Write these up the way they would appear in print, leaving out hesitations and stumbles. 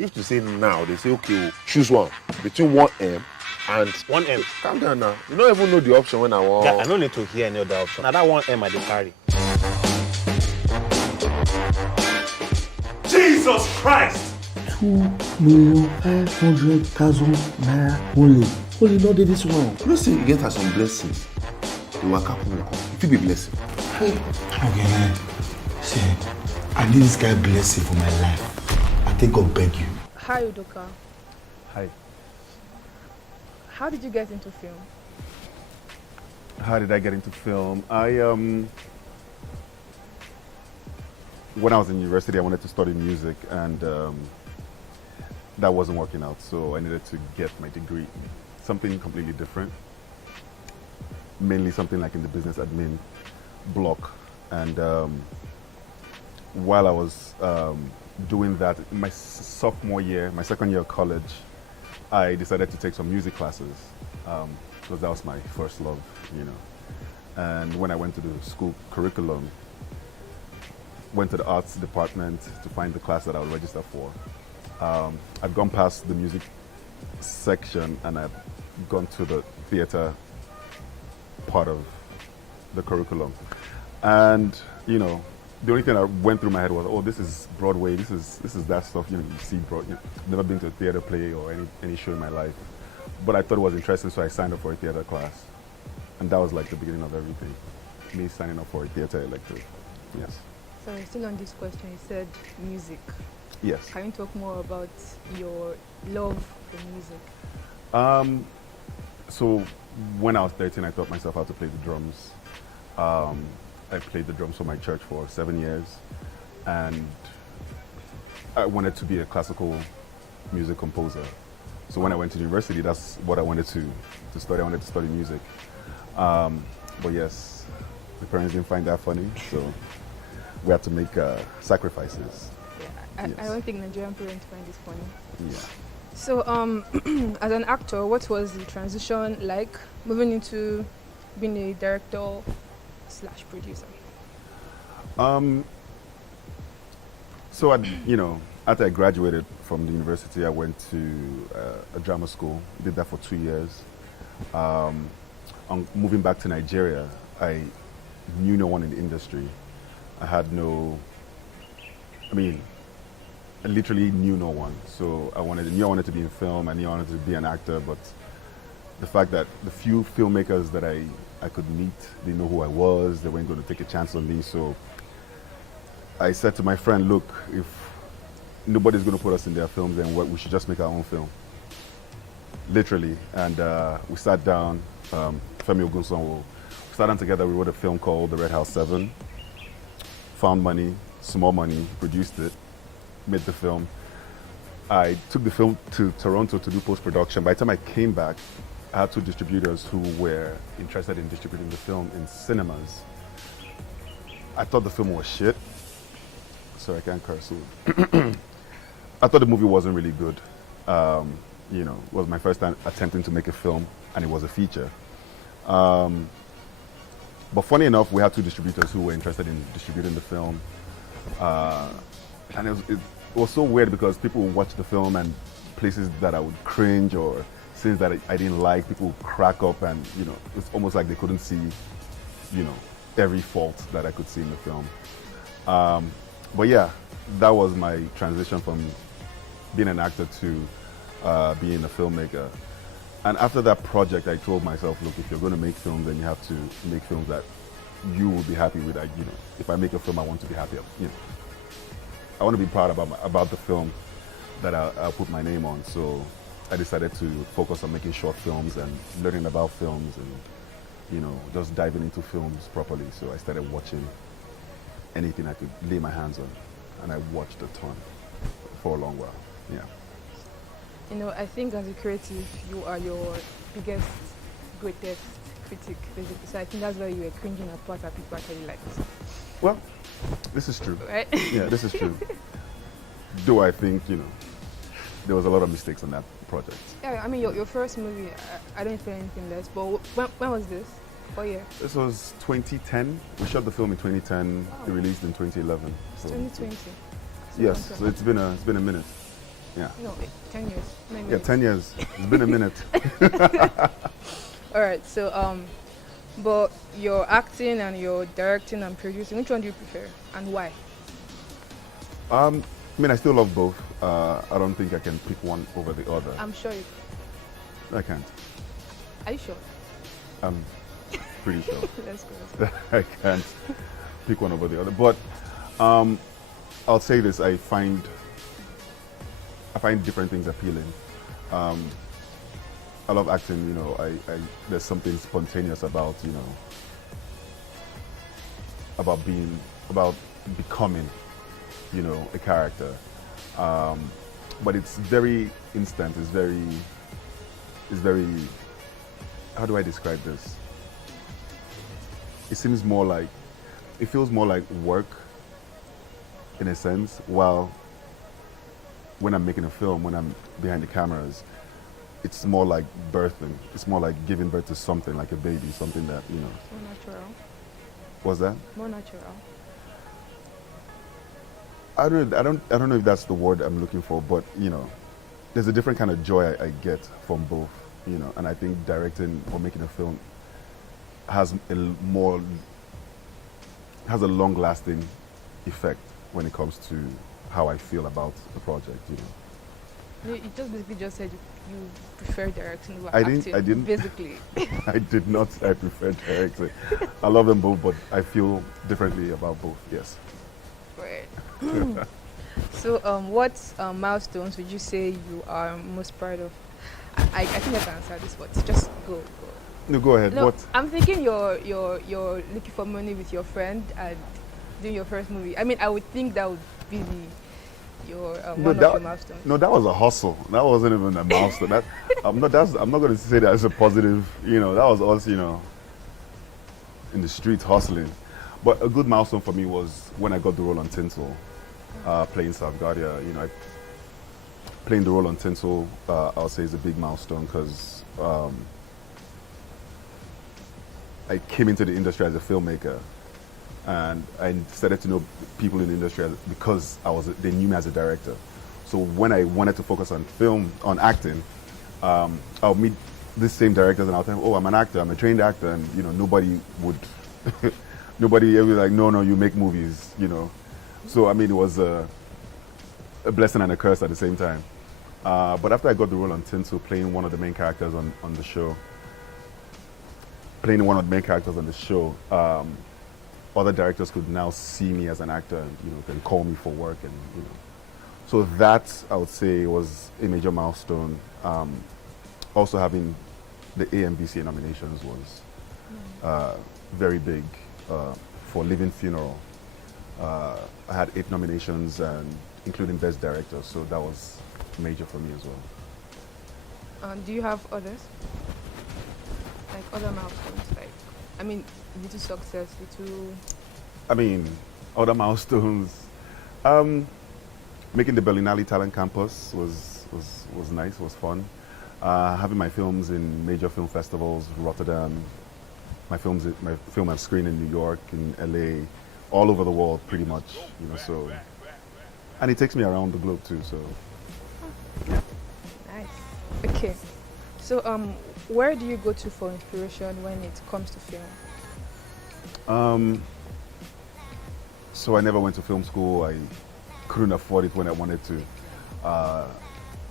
If to say now, they say, okay, choose one between 1M and 1M. Calm down now. You don't even know the option when I want. Yeah, I don't need to hear any other option. Now that 1M I dey carry. Jesus Christ! 2,500,000 naira only. Only not did this one. You know, say you get some blessings. You are capable. It will be blessing. Hey, okay, man. See, I need this guy blessing for my life. I think I'll beg you. Hi, Udoka. Hi. How did you get into film? How did I get into film? When I was in university, I wanted to study music, and that wasn't working out, so I needed to get my degree. Something completely different. Mainly something like in the business admin block. And while I was doing that, my sophomore year, my second year of college, I decided to take some music classes because that was my first love, you know. And when I went to the school curriculum, went to the arts department to find the class that I would register for. I'd gone past the music section and I'd gone to the theater part of the curriculum. And, you know, the only thing that went through my head was, oh, this is Broadway, this is that stuff, you know, you see Broadway. Never been to a theater play or any show in my life. But I thought it was interesting, so I signed up for a theater class. And that was like the beginning of everything. Me signing up for a theater elective, yes. So still on this question, you said music. Yes. Can you talk more about your love for music? So when I was 13, I taught myself how to play the drums. I played the drums for my church for 7 years, and I wanted to be a classical music composer. So when I went to university, that's what I wanted to study. I wanted to study music. But yes, my parents didn't find that funny, so we had to make sacrifices. Yeah, I don't think Nigerian parents find this funny. Yeah. So, as an actor, what was the transition like moving into being a director/producer? So after I graduated from the university, I went to a drama school. Did that for 2 years. On moving back to Nigeria, I knew no one in the industry. I literally knew no one. So I knew I wanted to be in film. I knew I wanted to be an actor, but the fact that the few filmmakers that I could meet, they know who I was, they weren't going to take a chance on me. So I said to my friend, look, if nobody's going to put us in their films, then we should just make our own film. Literally. And we sat down, Femi Ogunsanwo, we sat down together, we wrote a film called The Red House 7, found money, small money, produced it, made the film. I took the film to Toronto to do post-production. By the time I came back, I had 2 distributors who were interested in distributing the film in cinemas. I thought the film was shit. Sorry, I can't curse. I thought the movie wasn't really good. It was my first time attempting to make a film, and it was a feature. But funny enough, we had 2 distributors who were interested in distributing the film. And it was so weird because people would watch the film and places that I would cringe or scenes that I didn't like, people would crack up, and it's almost like they couldn't see, every fault that I could see in the film. But yeah, that was my transition from being an actor to being a filmmaker. And after that project, I told myself, look, if you're going to make films, then you have to make films that you will be happy with. If I make a film, I want to be happy. I want to be proud about the film that I'll put my name on. So I decided to focus on making short films and learning about films and, just diving into films properly. So I started watching anything I could lay my hands on, and I watched a ton for a long while. Yeah. I think as a creative, you are your biggest, greatest critic, basically. So I think that's why you were cringing at parts that people actually liked. Well, this is true. Right? Yeah, this is true. Do I think, there was a lot of mistakes on that project. Yeah, I mean, your first movie, I don't expect anything less, but when was this? What year? This was 2010. We shot the film in 2010. It released in 2011. It's 2020. Yes, so it's been a minute. Yeah. No, 10 years. 9 Yeah, minutes. 10 years. It's been a minute. All right. So but your acting and your directing and producing, which one do you prefer and why? I mean, I still love both. I don't think I can pick one over the other. I'm sure you. I can't. Are you sure? I'm pretty sure. Let's go. I can't pick one over the other. But I'll say this: I find different things appealing. I love acting. You know, there's something spontaneous about about becoming, a character. But it's very instant. It's very. How do I describe this? It feels more like work in a sense, while when I'm making a film, when I'm behind the cameras, it's more like birthing. It's more like giving birth to something, like a baby, something that, More natural. What's that? More natural. I don't know if that's the word I'm looking for, but there's a different kind of joy I get from both, and I think directing or making a film has a long-lasting effect when it comes to how I feel about the project. You just basically just said you prefer directing over I acting. didn't. Basically. I did not. I prefer directing. I love them both, but I feel differently about both. Yes. Right. So, what milestones would you say you are most proud of? I think I can answer this, but just go. No, go ahead. No, What? I'm thinking you're looking for money with your friend and doing your first movie. I mean, I would think that would be your one of your milestones. No, that was a hustle. That wasn't even a milestone. I'm not going to say that as a positive. That was us. In the streets hustling. But a good milestone for me was when I got the role on Tinsel, playing Salvgaria. Playing the role on Tinsel, I'll say is a big milestone because I came into the industry as a filmmaker, and I started to know people in the industry because they knew me as a director. So when I wanted to focus on on acting, I'll meet these same directors and I'll tell them, oh, I'm an actor, I'm a trained actor, and nobody would, nobody ever like, no, you make movies, So I mean, it was a blessing and a curse at the same time. But after I got the role on Tinsel, playing one of the main characters on the show, other directors could now see me as an actor and can call me for work and So that, I would say, was a major milestone. Also having the AMVCA nominations was very big for Living Funeral. I had 8 nominations, and including Best Director, so that was major for me as well. Do you have others? Like other milestones? Little success, little... Other milestones. Making the Berlinale Talent Campus was nice, was fun. Having my films in major film festivals, Rotterdam, my film have screened in New York, in LA, all over the world pretty much, so. And it takes me around the globe too, so. Yeah. Nice. Okay. So where do you go to for inspiration when it comes to film? So I never went to film school. I couldn't afford it when I wanted to.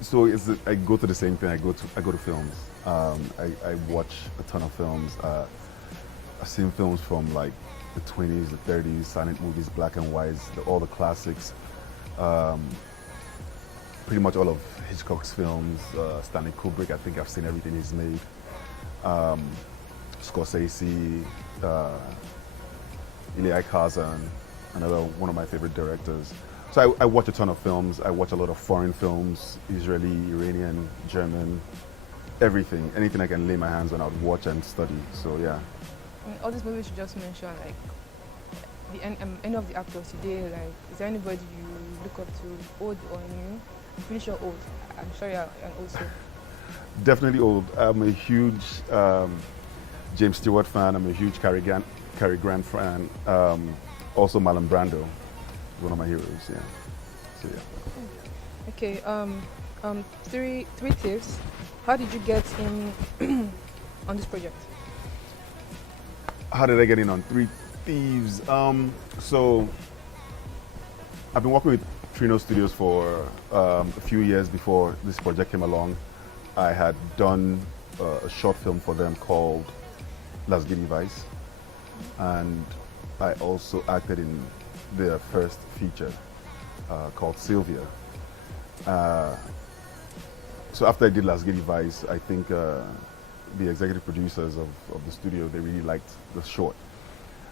So I go to the same thing. I go to films. I watch a ton of films. I've seen films from like the 20s, the 30s, silent movies, black and whites, all the classics. Pretty much all of Hitchcock's films. Stanley Kubrick, I think I've seen everything he's made. Scorsese, Elia Kazan, another one of my favorite directors. So I watch a ton of films. I watch a lot of foreign films, Israeli, Iranian, German, everything. Anything I can lay my hands on, I would watch and study. So yeah. All these movies you just mentioned, any of the actors today, is there anybody you look up to, old or new? I'm pretty sure old. I'm sure you're an old soul. Definitely old. I'm a huge James Stewart fan. I'm a huge Cary Grant fan. Also Marlon Brando, one of my heroes. Yeah. So yeah. Okay. Three Thieves. How did you get in on this project? How did I get in on Three Thieves? So I've been working with Trino Studios for a few years before this project came along. I had done a short film for them called Las Giddy Vice, and I also acted in their first feature called Sylvia. So after I did Las Giddy Vice, I think the executive producers of the studio, they really liked the short,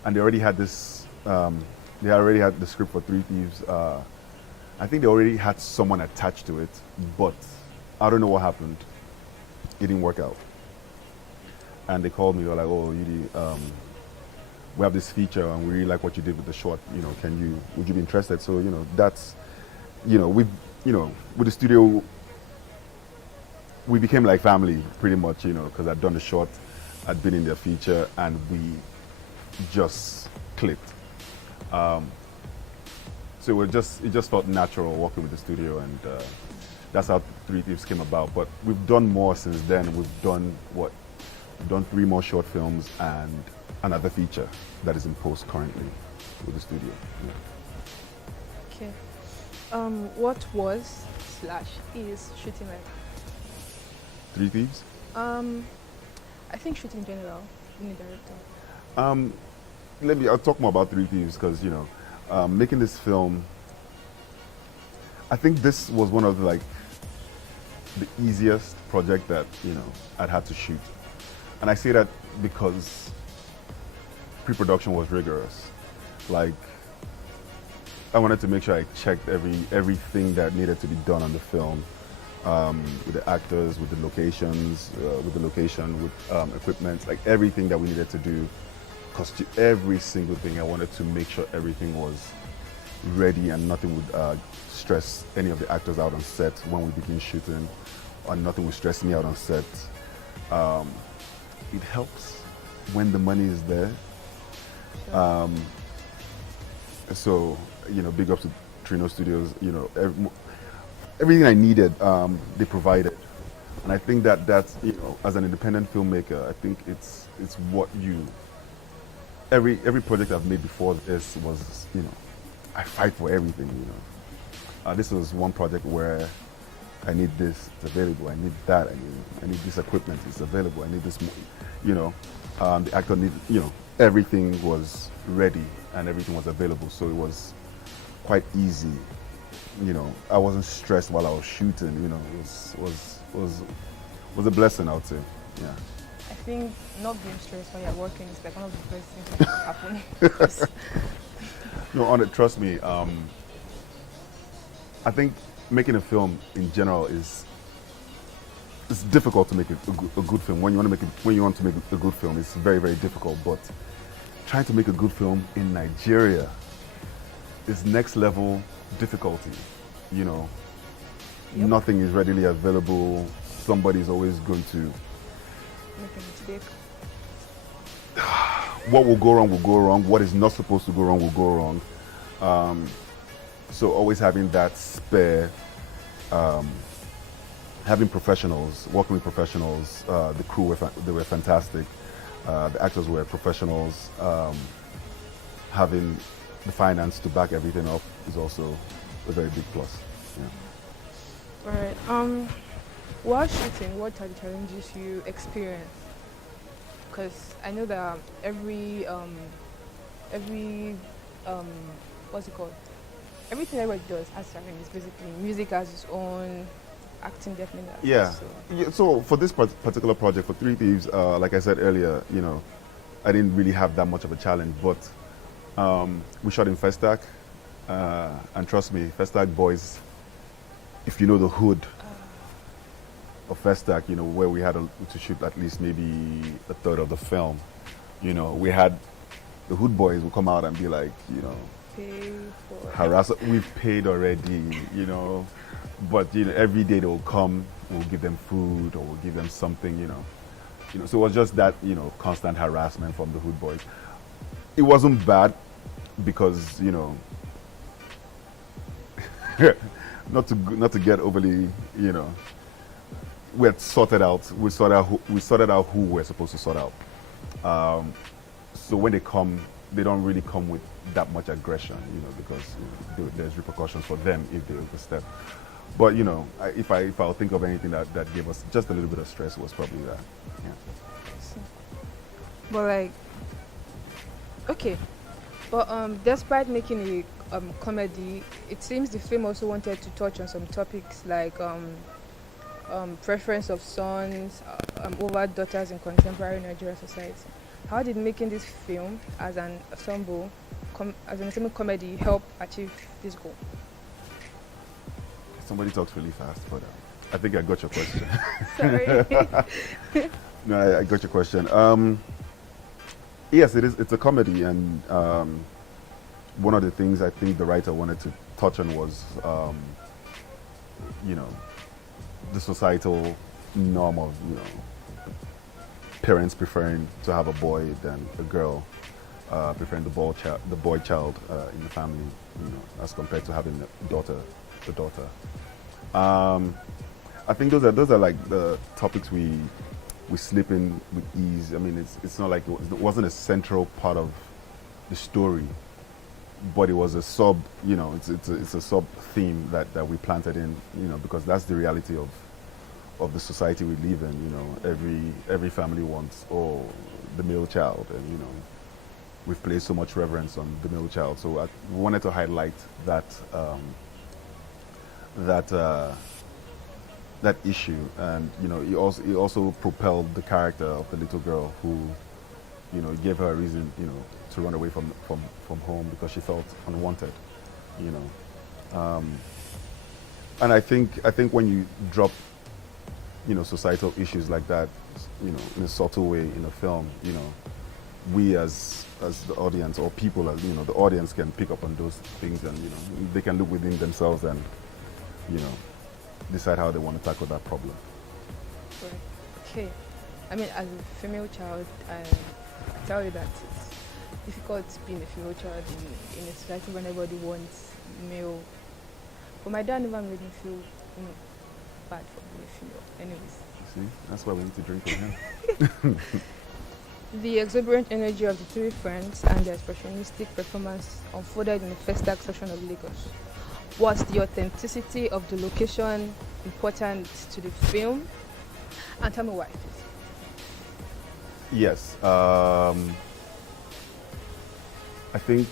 and they already had this. They already had the script for Three Thieves. I think they already had someone attached to it, but I don't know what happened. It didn't work out. And they called me. They were like, "Oh, we have this feature, and we really like what you did with the short. Would you be interested?" So that's, with the studio, we became like family pretty much. Because I'd done the short, I'd been in their feature, and we just clicked. So it just felt natural working with the studio, and that's how Three Thieves came about. But we've done more since then. We've done 3 more short films and another feature that is in post currently with the studio. Yeah. Okay. What was/is shooting like? Three Thieves? I think shooting in general, being a director. I'll talk more about Three Thieves because, making this film, I think this was one of the easiest project that, I'd had to shoot. And I say that because pre-production was rigorous. I wanted to make sure I checked everything that needed to be done on the film, with the actors, with the locations, with equipment, everything that we needed to do. Every single thing, I wanted to make sure everything was ready and nothing would stress any of the actors out on set when we begin shooting, or nothing would stress me out on set. It helps when the money is there. So, big ups to Trino Studios. Everything I needed, they provided. And I think that's, as an independent filmmaker, I think it's what every project I've made before this was, I fight for everything, This was one project where I need this, it's available. I need that, I need this equipment, it's available. I need this, the actor needed, everything was ready and everything was available. So it was quite easy. I wasn't stressed while I was shooting. It was a blessing, I would say. Yeah. I think not being stressed while you're working is one of the best things that can happen. No, trust me. I think making a film in general it's difficult to make a good film. When you want to make a good film, it's very, very difficult. But trying to make a good film in Nigeria is next level difficulty. Yep. Nothing is readily available. Somebody's always going to make a mistake. What will go wrong will go wrong. What is not supposed to go wrong will go wrong. So always having that spare, having professionals, working with professionals. The crew they were fantastic. The actors were professionals. Having the finance to back everything up is also a very big plus. Yeah. All right. While shooting, what are the challenges you experience? Because I know that every what's it called? Everything everybody does has challenges. Basically, music has its own, acting definitely has. Yeah. So for this particular project, for Three Thieves, like I said earlier, I didn't really have that much of a challenge, but we shot in Festac, and trust me, Festac boys, if you know the hood of Festac, where we had to shoot at least maybe a third of the film, we had the hood boys would come out and be like, harass. We've paid already, but every day they will come, we'll give them food or we'll give them something, so it was just that constant harassment from the hood boys. It wasn't bad because not to get overly, you know, we had sorted out. We sorted out who we're supposed to sort out. So when they come, they don't really come with that much aggression, you know, because there's repercussions for them if they overstep. But you know, if I'll think of anything that gave us just a little bit of stress, it was probably that. Yeah. But like, okay, but despite making a comedy, it seems the film also wanted to touch on some topics like preference of sons over daughters in contemporary Nigerian society. How did making this film as an ensemble comedy help achieve this goal? Somebody talks really fast, but I think I got your question. Sorry. No, I got your question. Yes, it is. It's a comedy, and one of the things I think the writer wanted to touch on was, you know, the societal norm of, you know, parents preferring to have a boy than a girl, preferring the boy child in the family, you know, as compared to having a daughter. I think those are like the topics we slip in with ease. I mean, it's not like it wasn't a central part of the story, but it was a sub. You know, it's a sub theme that we planted in. You know, because that's the reality of the society we live in. You know, every family wants the male child, and you know, we've placed so much reverence on the male child. So I wanted to highlight that that issue, and you know, it also propelled the character of the little girl who, you know, gave her a reason, you know, to run away from home because she felt unwanted, you know. And I think when you drop, you know, societal issues like that, you know, in a subtle way in a film, you know, we as the audience, or people, as you know, the audience can pick up on those things, and you know, they can look within themselves and, you know, decide how they want to tackle that problem. Right. Okay. I mean, as a female child, I tell you that it's difficult being a female child in a society where everybody wants male. But my dad never made me feel, you know, bad for being a female. Anyways. See, that's why we need to drink from him. The exuberant energy of the three friends and their expressionistic performance unfolded in the first act section of Lagos. Was the authenticity of the location important to the film? And tell me why. Yes. I think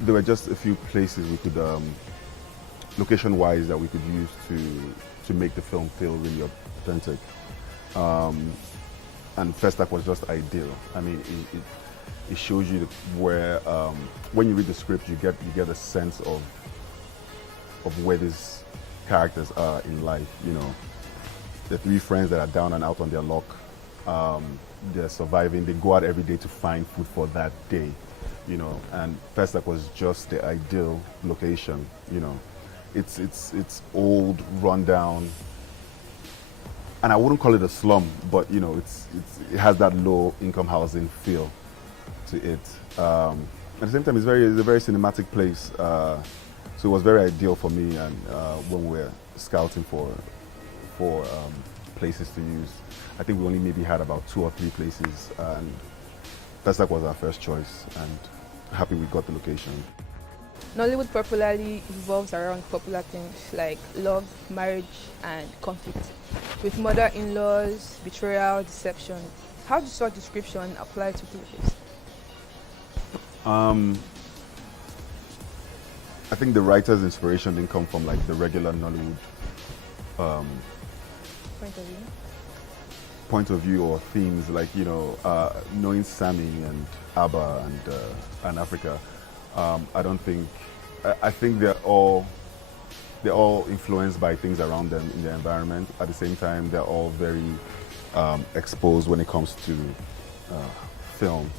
there were just a few places we could, location-wise, that we could use to make the film feel really authentic. And first act was just ideal. I mean, it shows you where, when you read the script, you get a sense of where these characters are in life. You know, the three friends that are down and out on their luck. They're surviving. They go out every day to find food for that day. You know, and first act was just the ideal location. You know, it's old, rundown. And I wouldn't call it a slum, but you know, it has that low income housing feel to it. At the same time, it's a very cinematic place. So it was very ideal for me, and when we were scouting for places to use, I think we only maybe had about 2 or 3 places, and Pestac was our first choice, and happy we got the location. Nollywood popularly revolves around popular themes like love, marriage, and conflict, with mother-in-laws, betrayal, deception. How does such description apply to Three Thieves? I think the writer's inspiration didn't come from like the regular Nollywood point of view or themes, like, you know, knowing Sammy and ABBA and Africa. I don't think. I think they're all influenced by things around them in their environment. At the same time, they're all very exposed when it comes to film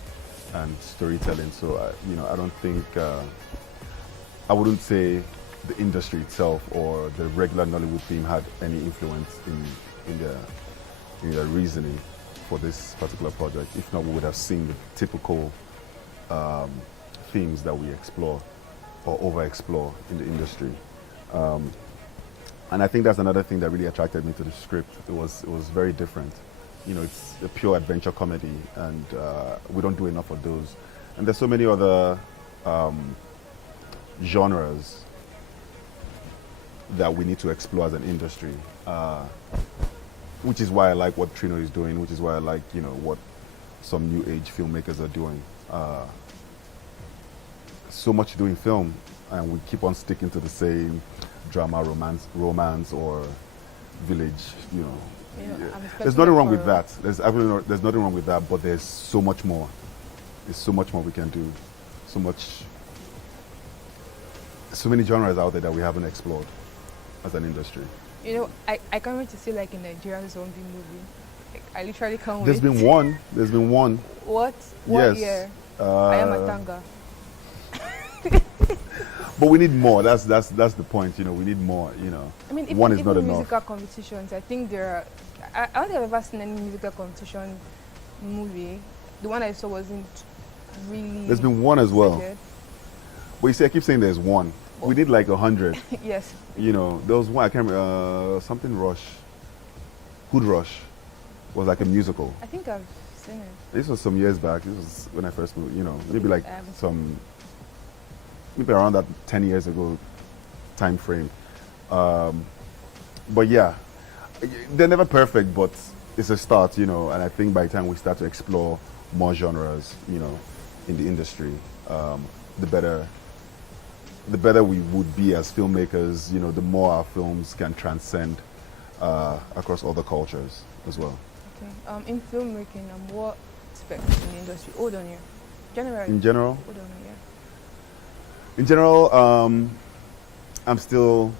and storytelling. So you know, I don't think I wouldn't say the industry itself or the regular Nollywood theme had any influence in their reasoning for this particular project. If not, we would have seen the typical themes that we explore or over-explore in the industry. And I think that's another thing that really attracted me to the script. It was very different. You know, it's a pure adventure comedy, and we don't do enough of those. And there's so many other genres that we need to explore as an industry, which is why I like what Trino is doing, which is why I like, you know, what some new age filmmakers are doing. So much to do in film, and we keep on sticking to the same drama, romance, or village, you know. There's nothing wrong with that. There's nothing wrong with that, but there's so much more. There's so much more we can do. So many genres out there that we haven't explored as an industry. You know, I can't wait to see like a Nigerian zombie movie. Like, I literally can't There's wait. There's been one. What Yes. year? I am a tanga. But we need more. That's the point. You know, we need more. You know, I mean, one even, is not even enough. musical competitions. I think there are. I don't think I've ever seen any musical competition movie. The one I saw wasn't really. There's been one as well. good. But you see, I keep saying there's one. We need like 100. Yes. You know, there was one. I can't remember. Something Rush. Hood Rush was like a musical. I think I've seen it. This was some years back. This was when I first moved. You know, maybe like I haven't maybe around that 10 years ago time frame. But yeah, they're never perfect, but it's a start, you know, and I think by the time we start to explore more genres, you know, in the industry, the better we would be as filmmakers, you know, the more our films can transcend across other cultures as well. Okay. In filmmaking, what aspects in the industry? Hold on here. Generally. In general? Hold on here. In general, I'm still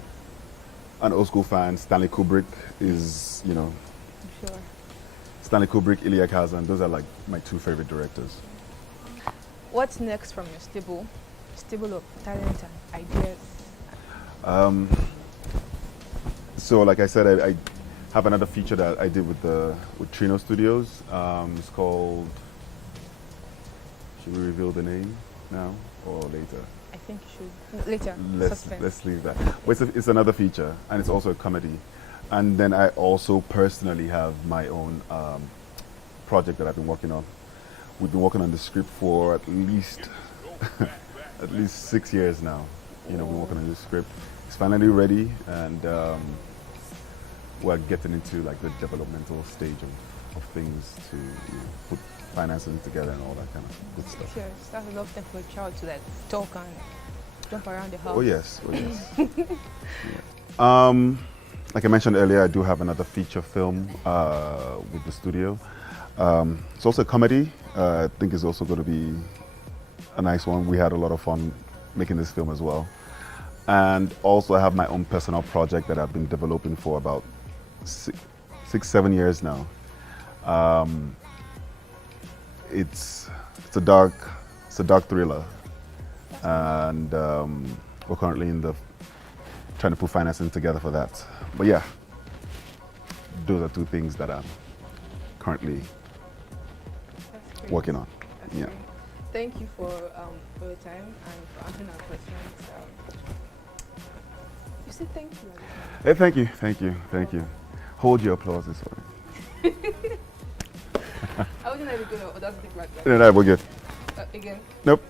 an old school fan. Stanley Kubrick is, you know, I'm sure. Stanley Kubrick, Elia Kazan, those are like my two favorite directors. What's next from your stable of talent and ideas? So like I said, I have another feature that I did with Trino Studios. It's called, should we reveal the name now or later? I think you should. Later. Let's leave that. But it's another feature, and it's also a comedy. And then I also personally have my own project that I've been working on. We've been working on the script for at least 6 years now. You know, we're working on the script. It's finally ready, and we're getting into like the developmental stage of things to, you know, put financing together and all that kind of good stuff. Sure. That's a lot of time for a child to like talk and jump around the house. Oh yes, oh yes. Yeah. Like I mentioned earlier, I do have another feature film with the studio. It's also a comedy. I think it's also going to be a nice one. We had a lot of fun making this film as well. And also I have my own personal project that I've been developing for about 6-7 years now. It's a dark thriller, and we're currently trying to put financing together for that. But yeah, those are two things that I'm currently working on. That's Yeah. great. Thank you for your time and for answering our questions. You said thank you. Hey, thank you. Hold your applause, sorry. I wasn't able to go, or that's the right. No, we're good. Again. Nope.